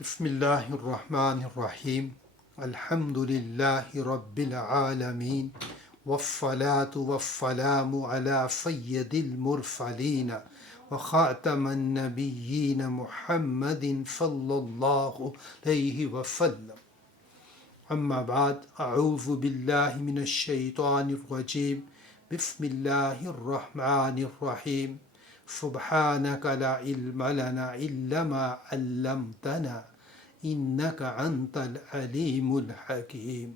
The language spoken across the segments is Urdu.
بسم اللہ الرحمن الرحیم الحمد للہ رب العالمین والصلاة والسلام علی سید المرسلین وخاتم النبیین محمد صلی اللہ علیہ وسلم اما بعد اعوذ باللہ من الشیطان الرجیم بسم اللہ الرحمن الرحیم سبحانك لا علم لنا إلا ما علمتنا إنك أنت العليم الحكيم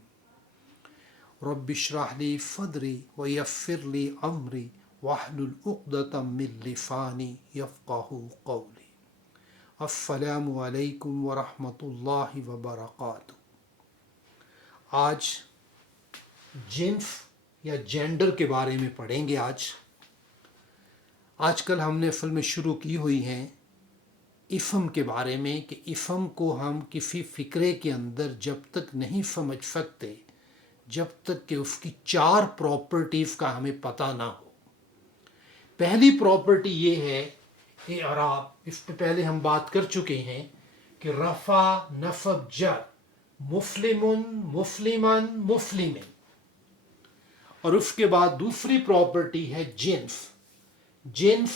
رب اشرح لي صدري ويسر لي أمري واحلل عقدة من لساني يفقهوا قولي السلام علیکم ورحمۃ اللہ وبرکاتہ۔ آج جنس یا جینڈر کے بارے میں پڑھیں گے۔ آج کل ہم نے اصل میں شروع کی ہوئی ہیں اسم کے بارے میں کہ اسم کو ہم کسی فکرے کے اندر جب تک نہیں سمجھ سکتے جب تک کہ اس کی 4 پراپرٹیز کا ہمیں پتہ نہ ہو۔ پہلی پراپرٹی یہ ہے اعراب، اس پہ پہلے ہم بات کر چکے ہیں کہ رفع، نصب، جر، مسلم، مسلمن، مسلمن، اور اس کے بعد دوسری پراپرٹی ہے جنس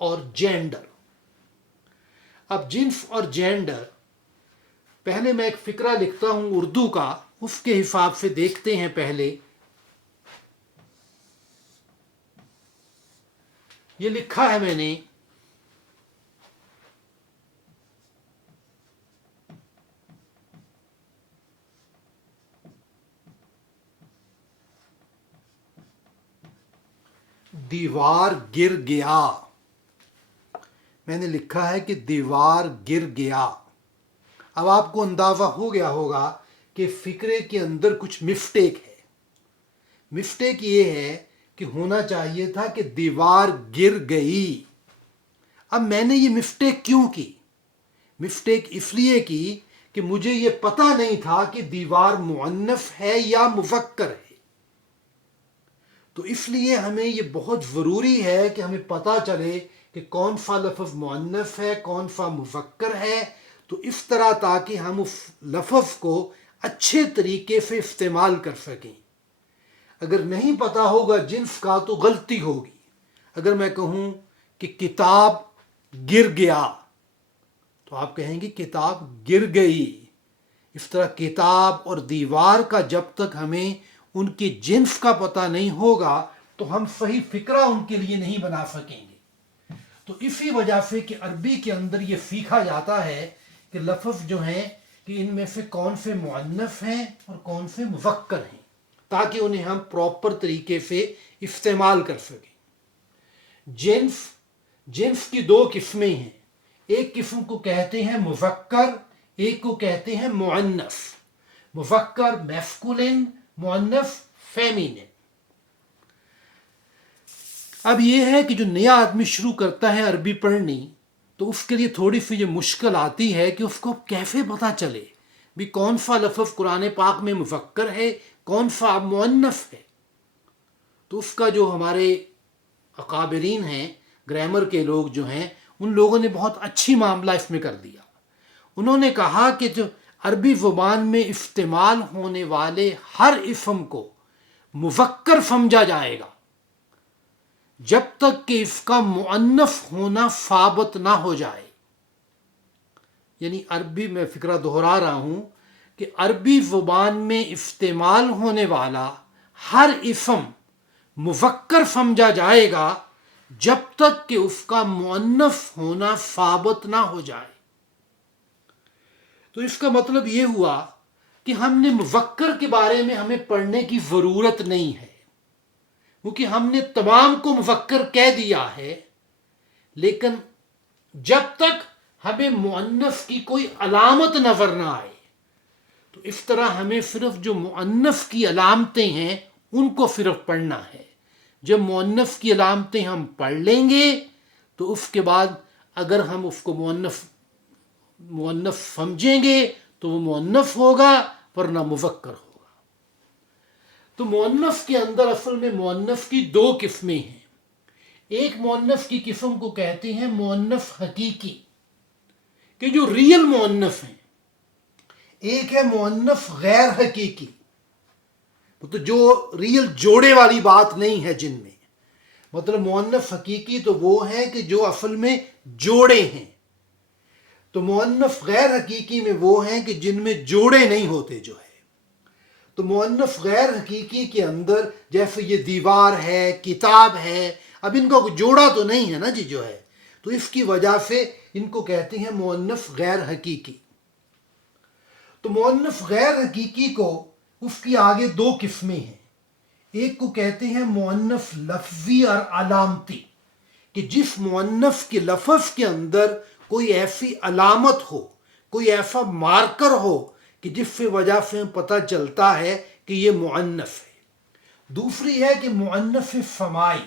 اور جینڈر۔ اب جنس اور جینڈر، پہلے میں ایک فقرہ لکھتا ہوں اردو کا، اس کے حساب سے دیکھتے ہیں۔ پہلے یہ لکھا ہے میں نے، دیوار گر گیا۔ میں نے لکھا ہے کہ دیوار گر گیا۔ اب آپ کو اندازہ ہو گیا ہوگا کہ فقرے کے اندر کچھ مسٹیک ہے۔ مسٹیک یہ ہے کہ ہونا چاہیے تھا کہ دیوار گر گئی۔ اب میں نے یہ مسٹیک کیوں کی؟ مسٹیک اس لیے کی کہ مجھے یہ پتہ نہیں تھا کہ دیوار مؤنث ہے یا مذکر ہے۔ تو اس لیے ہمیں یہ بہت ضروری ہے کہ ہمیں پتہ چلے کہ کون سا لفظ مؤنث ہے، کون سا مذکر ہے، تو اس طرح تاکہ ہم اس لفظ کو اچھے طریقے سے استعمال کر سکیں۔ اگر نہیں پتہ ہوگا جنس کا تو غلطی ہوگی۔ اگر میں کہوں کہ کتاب گر گیا تو آپ کہیں گے کتاب گر گئی۔ اس طرح کتاب اور دیوار کا جب تک ہمیں ان کے جنس کا پتہ نہیں ہوگا تو ہم صحیح فقرہ ان کے لیے نہیں بنا سکیں گے۔ تو اسی وجہ سے کہ عربی کے اندر یہ سیکھا جاتا ہے کہ لفظ جو ہیں کہ ان میں سے کون سے مؤنث ہیں اور کون سے مذکر ہیں، تاکہ انہیں ہم پراپر طریقے سے استعمال کر سکیں۔ جنس کی 2 قسمیں ہیں۔ ایک قسم کو کہتے ہیں مذکر، ایک کو کہتے ہیں مؤنث۔ مذکر میسکولن، مؤنث فیمینن۔ اب یہ ہے کہ جو نیا آدمی شروع کرتا ہے عربی پڑھنی تو اس کے لیے تھوڑی سی یہ مشکل آتی ہے کہ اس کو کیسے پتہ چلے بھی کون سا لفظ قرآن پاک میں مذکر ہے، کون سا مؤنث ہے۔ تو اس کا جو ہمارے اکابرین ہیں، گرامر کے لوگ جو ہیں، ان لوگوں نے بہت اچھی معاملہ اس میں کر دیا۔ انہوں نے کہا کہ جو عربی زبان میں استعمال ہونے والے ہر اسم کو مذکر سمجھا جائے گا جب تک کہ اس کا مؤنث ہونا ثابت نہ ہو جائے۔ یعنی عربی میں فقرہ دہرا رہا ہوں کہ عربی زبان میں استعمال ہونے والا ہر اسم مذکر سمجھا جائے گا جب تک کہ اس کا مؤنث ہونا ثابت نہ ہو جائے۔ تو اس کا مطلب یہ ہوا کہ ہم نے مذکر کے بارے میں ہمیں پڑھنے کی ضرورت نہیں ہے، کیونکہ ہم نے تمام کو مذکر کہہ دیا ہے۔ لیکن جب تک ہمیں مؤنث کی کوئی علامت نظر نہ آئے، تو اس طرح ہمیں صرف جو مؤنث کی علامتیں ہیں ان کو صرف پڑھنا ہے۔ جب مؤنث کی علامتیں ہم پڑھ لیں گے تو اس کے بعد اگر ہم اس کو مؤنث سمجھیں گے تو وہ مؤنث ہوگا ورنہ مذکر ہوگا۔ تو مؤنث کے اندر اصل میں مؤنث کی 2 قسمیں ہیں۔ ایک مؤنث کی قسم کو کہتے ہیں مؤنث حقیقی، کہ جو ریئل مؤنث ہیں، ایک ہے مؤنث غیر حقیقی، تو جو ریل جوڑے والی بات نہیں ہے جن میں، مطلب مؤنث حقیقی تو وہ ہیں کہ جو اصل میں جوڑے ہیں، تو مؤنث غیر حقیقی میں وہ ہیں کہ جن میں جوڑے نہیں ہوتے جو ہے۔ تو مؤنث غیر حقیقی کے اندر جیسے یہ دیوار ہے، کتاب ہے، اب ان کا کوئی جوڑا تو نہیں ہے نا جی جو ہے، تو اس کی وجہ سے ان کو کہتے ہیں مؤنث غیر حقیقی۔ تو مؤنث غیر حقیقی کو اس کی آگے دو قسمیں ہیں، ایک کو کہتے ہیں مؤنث لفظی اور علامتی، کہ جس مؤنث کے لفظ کے اندر کوئی ایسی علامت ہو، کوئی ایسا مارکر ہو کہ جس سے وجہ سے پتہ چلتا ہے کہ یہ مؤنث ہے۔ دوسری ہے کہ مؤنث سمائی۔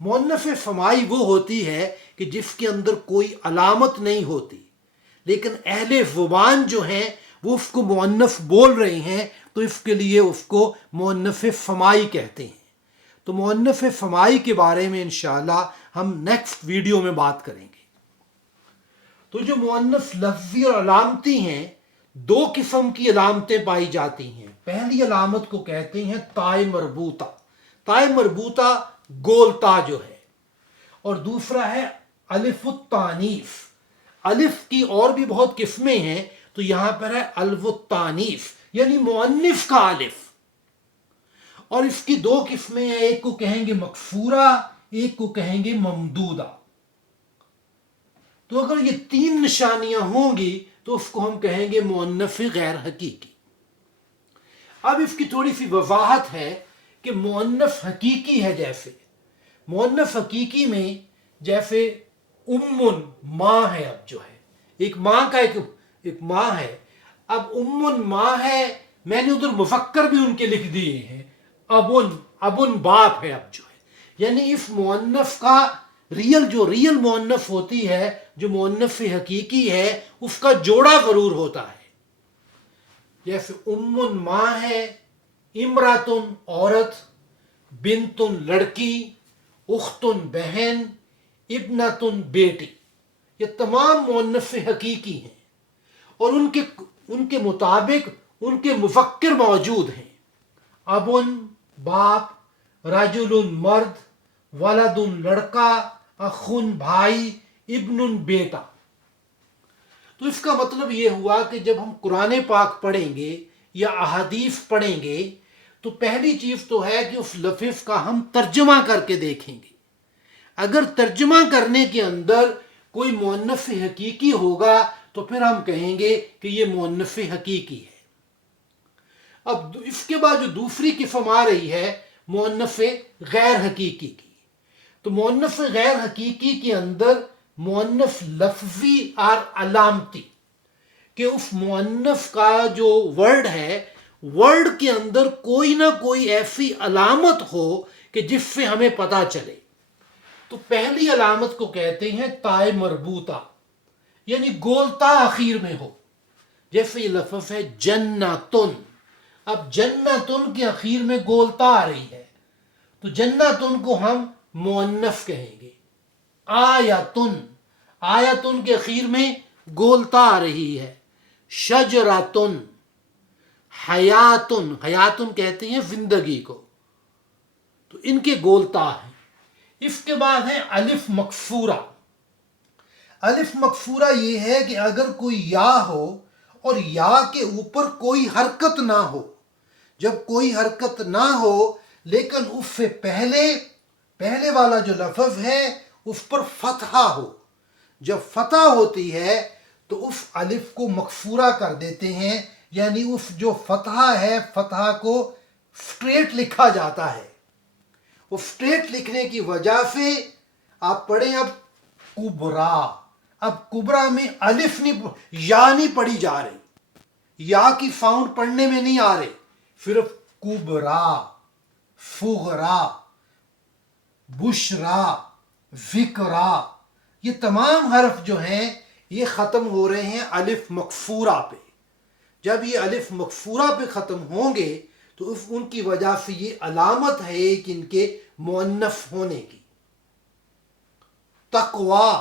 مؤنث سمائی وہ ہوتی ہے کہ جس کے اندر کوئی علامت نہیں ہوتی، لیکن اہل زبان جو ہیں وہ اس کو مؤنث بول رہے ہیں، تو اس کے لیے اس کو مؤنث سمائی کہتے ہیں۔ تو مؤنث سمائی کے بارے میں انشاءاللہ ہم نیکسٹ ویڈیو میں بات کریں گے۔ تو جو مؤنث لفظی اور علامتی ہیں، دو قسم کی علامتیں پائی جاتی ہیں۔ پہلی علامت کو کہتے ہیں تائے مربوطہ، تائے مربوطہ گول تا جو ہے، اور دوسرا ہے الف التانیث۔ الف کی اور بھی بہت قسمیں ہیں، تو یہاں پر ہے الف التانیث یعنی مؤنث کا الف، اور اس کی دو قسمیں ہیں، ایک کو کہیں گے مکسورہ، ایک کو کہیں گے ممدودہ۔ تو اگر یہ تین نشانیاں ہوں گی تو اس کو ہم کہیں گے مؤنث غیر حقیقی۔ اب اس کی تھوڑی سی وضاحت ہے کہ مؤنث حقیقی ہے، جیسے مؤنث حقیقی میں جیسے امن ماں ہے، اب جو ہے ایک ماں کا ایک ماں ہے، اب امن ماں ہے، میں نے ادھر مفکر بھی ان کے لکھ دیے ہیں، ابن باپ ہے، اب جو ہے یعنی اس مؤنث کا ریل مؤنث ہوتی ہے، جو مؤنث حقیقی ہے اس کا جوڑا ضرور ہوتا ہے۔ جیسے امن ماں ہے، امراتن عورت، بنتن لڑکی، اختن بہن، ابنتن بیٹی، یہ تمام مؤنث حقیقی ہیں، اور ان کے مطابق ان کے مفکر موجود ہیں۔ ابن باپ، رجل مرد، ولد لڑکا، اخن بھائی، ابن بیٹا۔ تو اس کا مطلب یہ ہوا کہ جب ہم قرآن پاک پڑھیں گے یا احادیث پڑھیں گے تو پہلی چیز تو ہے کہ اس لفظ کا ہم ترجمہ کر کے دیکھیں گے۔ اگر ترجمہ کرنے کے اندر کوئی مؤنث حقیقی ہوگا تو پھر ہم کہیں گے کہ یہ مؤنث حقیقی ہے۔ اب اس کے بعد جو دوسری قسم آ رہی ہے مؤنث غیر حقیقی کی، تو مؤنث غیر حقیقی کے اندر مؤنث لفظی اور علامتی، کہ اس مؤنث کا جو ورڈ ہے، ورڈ کے اندر کوئی نہ کوئی ایسی علامت ہو کہ جس سے ہمیں پتہ چلے۔ تو پہلی علامت کو کہتے ہیں تائے مربوطہ، یعنی گولتا آخر میں ہو، جیسے یہ لفظ ہے جنتن، اب جنتن کے اخیر میں گولتا آ رہی ہے، تو جنتن کو ہم مؤنث کہیں گے۔ آیتن، آیتن کے اخیر میں گولتا آ رہی ہے۔ شجراتن، حیاتن، حیاتن کہتے ہیں زندگی کو، تو ان کے گولتا ہیں۔ اس کے بعد ہے الف مکسورہ۔ الف مکسورہ یہ ہے کہ اگر کوئی یا ہو اور یا کے اوپر کوئی حرکت نہ ہو، جب کوئی حرکت نہ ہو لیکن اس سے پہلے والا جو لفظ ہے اس پر فتحہ ہو، جب فتح ہوتی ہے تو اس الف کو مکسورہ کر دیتے ہیں، یعنی اس جو فتحہ ہے فتحہ کو سٹریٹ لکھا جاتا ہے۔ وہ سٹریٹ لکھنے کی وجہ سے آپ پڑھیں اب کبرا، اب کبرا میں الف یا نہیں پڑھی جا رہی، یا کی ساؤنڈ پڑھنے میں نہیں آ رہے، صرف کبرا، فغرا، بشرا، ذکرا، یہ تمام حرف جو ہیں یہ ختم ہو رہے ہیں الف مکسورہ پہ۔ جب یہ الف مکسورہ پہ ختم ہوں گے تو ان کی وجہ سے یہ علامت ہے کہ ان کے مؤنث ہونے کی۔ تقوی،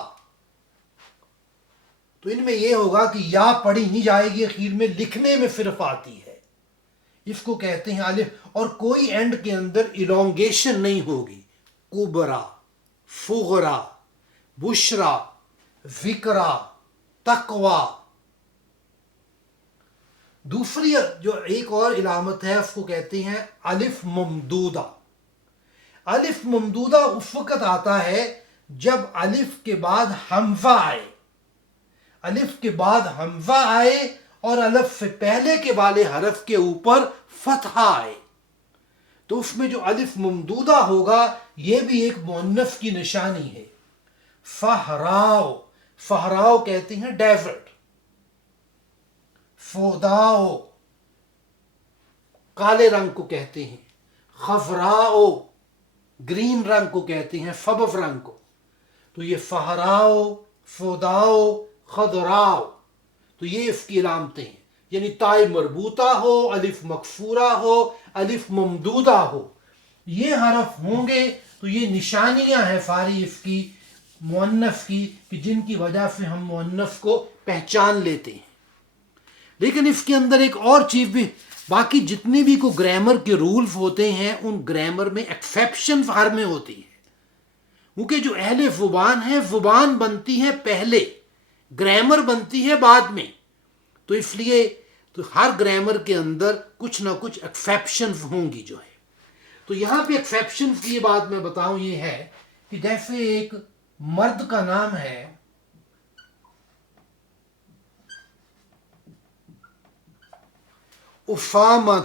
تو ان میں یہ ہوگا کہ یا پڑھی نہیں جائے گی، اخیر میں لکھنے میں صرف آتی ہے، اس کو کہتے ہیں الف، اور کوئی اینڈ کے اندر الونگیشن نہیں ہوگی، کبرا، فغرا، بشرا، ذکرا، تقوی۔ دوسری جو ایک اور علامت ہے اس کو کہتے ہیں الف ممدودہ۔ الف ممدودہ اس وقت آتا ہے جب الف کے بعد حمزہ آئے، الف کے بعد حمزہ آئے اور الف سے پہلے کے والے حرف کے اوپر فتحہ آئے، تو اس میں جو الف ممدودہ ہوگا یہ بھی ایک مؤنث کی نشانی ہے۔ فہراؤ، فہراؤ کہتے ہیں ڈیزرٹ، فوداؤ کالے رنگ کو کہتے ہیں، خضراؤ گرین رنگ کو کہتے ہیں، سبز رنگ کو، تو یہ فہراؤ، فوداؤ، خضراؤ، تو یہ اس کی علامتیں ہیں، یعنی تائے مربوطہ ہو، الف مکسورہ ہو، الف ممدودہ ہو، یہ حرف ہوں گے تو یہ نشانیاں ہیں ساری اس کی مؤنث کی، کہ جن کی وجہ سے ہم مؤنث کو پہچان لیتے ہیں۔ لیکن اس کے اندر ایک اور چیز بھی، باقی جتنے بھی کو گرامر کے رولز ہوتے ہیں ان گرامر میں ایکسیپشن ہر میں ہوتی ہے، کیونکہ جو اہل زبان ہے زبان بنتی ہے پہلے، گرامر بنتی ہے بعد میں، تو اس لیے تو ہر گرامر کے اندر کچھ نہ کچھ ایکسیپشن ہوں گی جو ہے۔ تو یہاں پہ ایکسیپشن کی یہ بات میں بتاؤں یہ ہے کہ جیسے ایک مرد کا نام ہے اسامہ،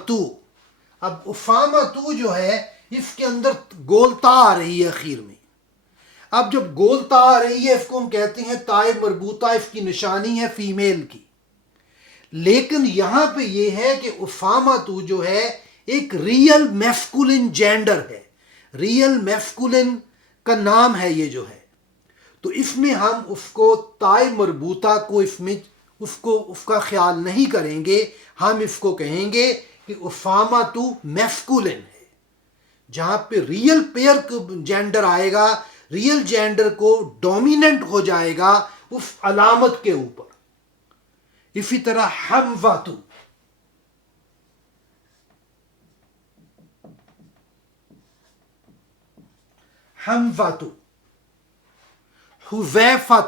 اب اسامہ جو ہے اس کے اندر گولتا آ رہی ہے اخیر میں، اب جب گولتا آ رہی ہے اس کو ہم کہتے ہیں تائے مربوطہ، اس کی نشانی ہے فیمیل کی، لیکن یہاں پہ یہ ہے کہ اسامہ جو ہے ایک ریئل میسکولن جینڈر ہے، ریئل میسکولن کا نام ہے یہ جو ہے، تو اس میں ہم اس کو تائے مربوطہ کو اس میں اس کا خیال نہیں کریں گے، ہم اس کو کہیں گے کہ اسامہ میسکولن ہے، جہاں پہ ریئل پیئر جینڈر آئے گا، ریئل جینڈر کو ڈومیننٹ ہو جائے گا اس علامت کے اوپر۔ اسی طرح حمزہ، حمزہ، حذیفہ،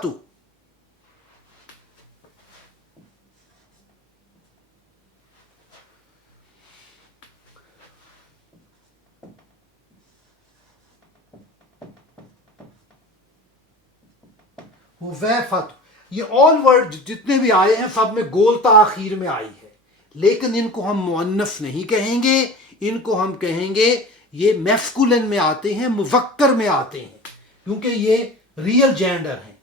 حذیفہ، یہ آل ورڈ جتنے بھی آئے ہیں سب میں گولتا آخیر میں آئی ہے، لیکن ان کو ہم مؤنث نہیں کہیں گے، ان کو ہم کہیں گے یہ میسکولن میں آتے ہیں، مذکر میں آتے ہیں، کیونکہ یہ ریئل جینڈر ہیں۔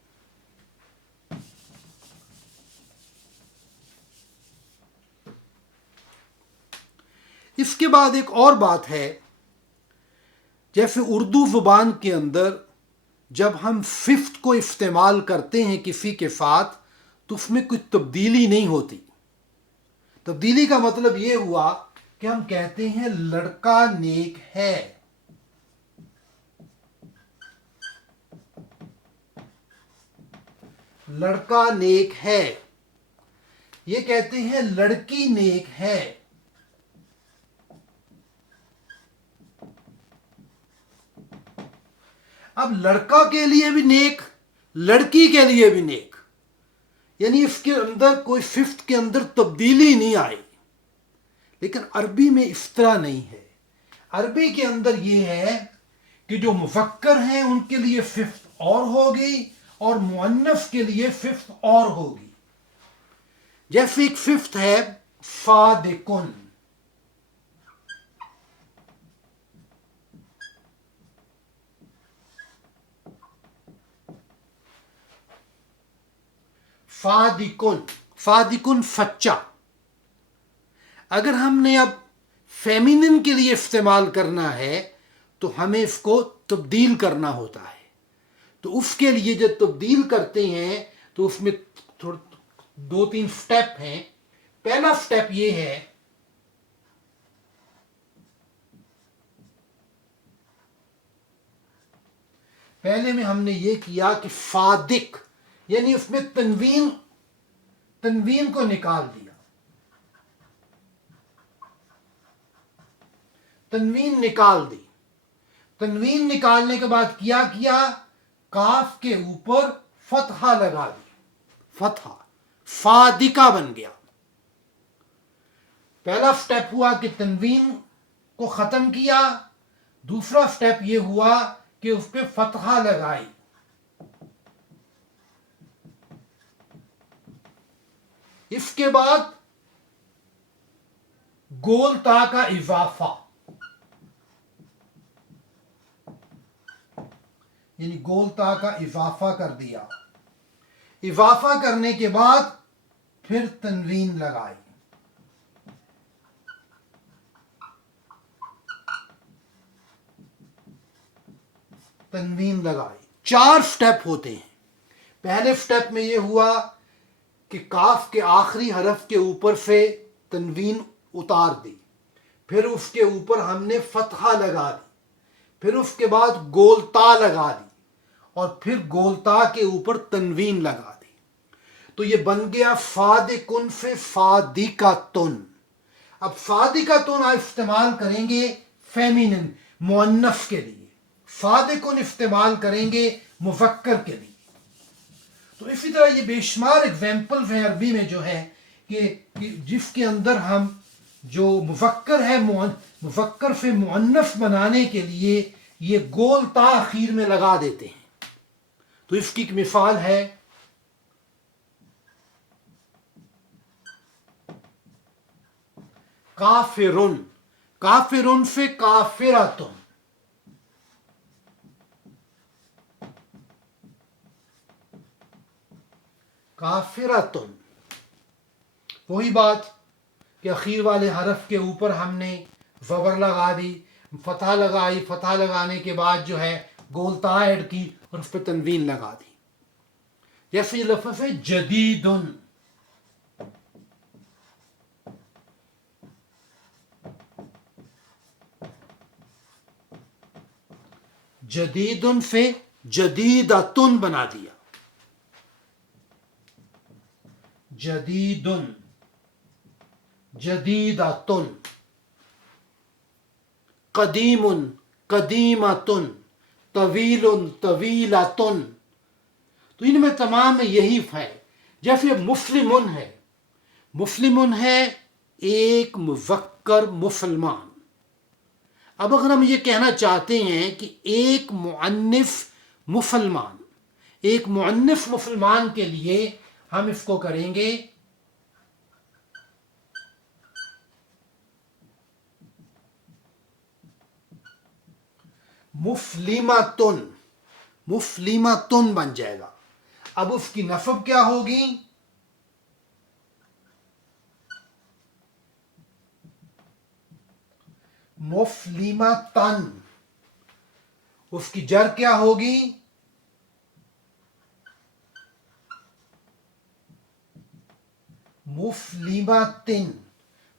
اس کے بعد ایک اور بات ہے، جیسے اردو زبان کے اندر جب ہم ففتھ کو استعمال کرتے ہیں کسی کے ساتھ تو اس میں کوئی تبدیلی نہیں ہوتی۔ تبدیلی کا مطلب یہ ہوا کہ ہم کہتے ہیں لڑکا نیک ہے، لڑکا نیک ہے، یہ کہتے ہیں لڑکی نیک ہے، اب لڑکا کے لیے بھی نیک، لڑکی کے لیے بھی نیک، یعنی اس کے اندر کوئی ففتھ کے اندر تبدیلی نہیں آئی۔ لیکن عربی میں اس طرح نہیں ہے، عربی کے اندر یہ ہے کہ جو مذکر ہیں ان کے لیے ففتھ اور ہوگی اور مؤنث کے لیے ففتھ اور ہوگی۔ جیسے ایک ففتھ ہے صادقن، صادقن، صادقن سچا، اگر ہم نے اب فیمینن کے لیے استعمال کرنا ہے تو ہمیں اس کو تبدیل کرنا ہوتا ہے، تو اس کے لیے جب تبدیل کرتے ہیں تو اس میں دو تین سٹیپ ہیں۔ پہلا سٹیپ یہ ہے پہلے میں ہم نے یہ کیا کہ صادق، یعنی اس میں تنوین تنوین کو نکال دیا. تنوین نکال دی. تنوین نکالنے کے بعد کیا کاف کے اوپر فتحہ لگا دی. فتحہ فادکا بن گیا. پہلا سٹیپ ہوا کہ تنوین کو ختم کیا. دوسرا سٹیپ یہ ہوا کہ اس پہ فتحہ لگائی. اس کے بعد گول تا کا اضافہ، یعنی گول تا کا اضافہ کر دیا. اضافہ کرنے کے بعد پھر تنوین لگائی. تنوین لگائی. 4 سٹیپ ہوتے ہیں. پہلے سٹیپ میں یہ ہوا کہ کاف کے آخری حرف کے اوپر سے تنوین اتار دی، پھر اس کے اوپر ہم نے فتحہ لگا دی، پھر اس کے بعد گول تا لگا دی، اور پھر گول تا کے اوپر تنوین لگا دی. تو یہ بن گیا فادکن سے فادکتن. اب فادکتن آپ استعمال کریں گے فیمینن مؤنث کے لیے، فادکن استعمال کریں گے مذکر کے لیے. تو اسی طرح یہ بے شمار ایگزامپلز ہیں عربی میں جو ہے کہ جس کے اندر ہم جو مذکر ہے مذکر سے مؤنث بنانے کے لیے یہ گول تا اخیر میں لگا دیتے ہیں. تو اس کی ایک مثال ہے کافرن. کافرن سے کافراتن. کافراتن وہی بات کہ اخیر والے حرف کے اوپر ہم نے زبر لگا دی، فتح لگائی، فتح لگانے کے بعد جو ہے گول تا ایڈ کی اور اس پہ تنوین لگا دی. جیسے یہ لفظ ہے جدیدن. جدیدن سے جدیدتن بنا دیا. جدیدن جدیدتن. قدیم قدیمتن. طویل طویلتن. تو ان میں تمام میں یہی ہے. جیسے مسلمن ہے، مسلمن ہے ایک مذکر مسلمان. اب اگر ہم یہ کہنا چاہتے ہیں کہ ایک مؤنث مسلمان، ایک مؤنث مسلمان کے لیے ہم اس کو کریں گے مسلمتن. مسلمتن بن جائے گا. اب اس کی نصب کیا ہوگی؟ مسلمتن. اس کی جر کیا ہوگی؟ مسلمتن.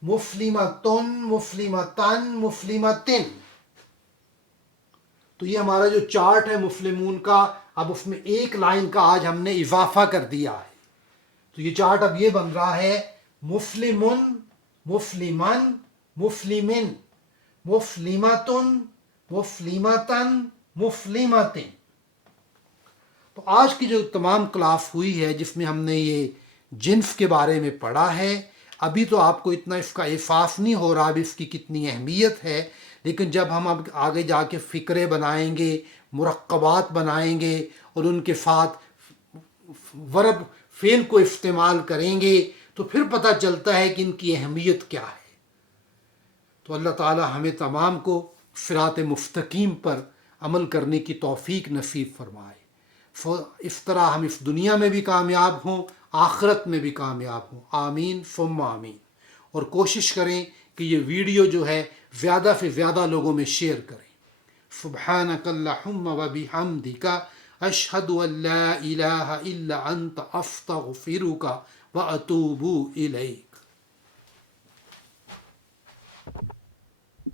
مسلمتن مسلمتن مسلمتن. تو یہ ہمارا جو چارٹ ہے مسلمون کا، اب اس میں ایک لائن کا آج ہم نے اضافہ کر دیا ہے. تو یہ چارٹ اب یہ بن رہا ہے مسلمن مسلمن مسلمن مسلمتن مسلمتن مسلمتن. تو آج کی جو تمام کلاس ہوئی ہے جس میں ہم نے یہ جنس کے بارے میں پڑھا ہے، ابھی تو آپ کو اتنا اس کا احساس نہیں ہو رہا اب اس کی کتنی اہمیت ہے، لیکن جب ہم اب آگے جا کے فقرے بنائیں گے، مرکبات بنائیں گے اور ان کے ساتھ ورب فعل کو استعمال کریں گے تو پھر پتہ چلتا ہے کہ ان کی اہمیت کیا ہے. تو اللہ تعالی ہمیں تمام کو صراط مستقیم پر عمل کرنے کی توفیق نصیب فرمائے. اس طرح ہم اس دنیا میں بھی کامیاب ہوں، آخرت میں بھی کامیاب ہوں. آمین ثم آمین. اور کوشش کریں کہ یہ ویڈیو جو ہے زیادہ سے زیادہ لوگوں میں شیئر کریں. سبحانک اللہم و بحمدک اشہد ان لا الہ الا انت استغفرک و اتوب الیک.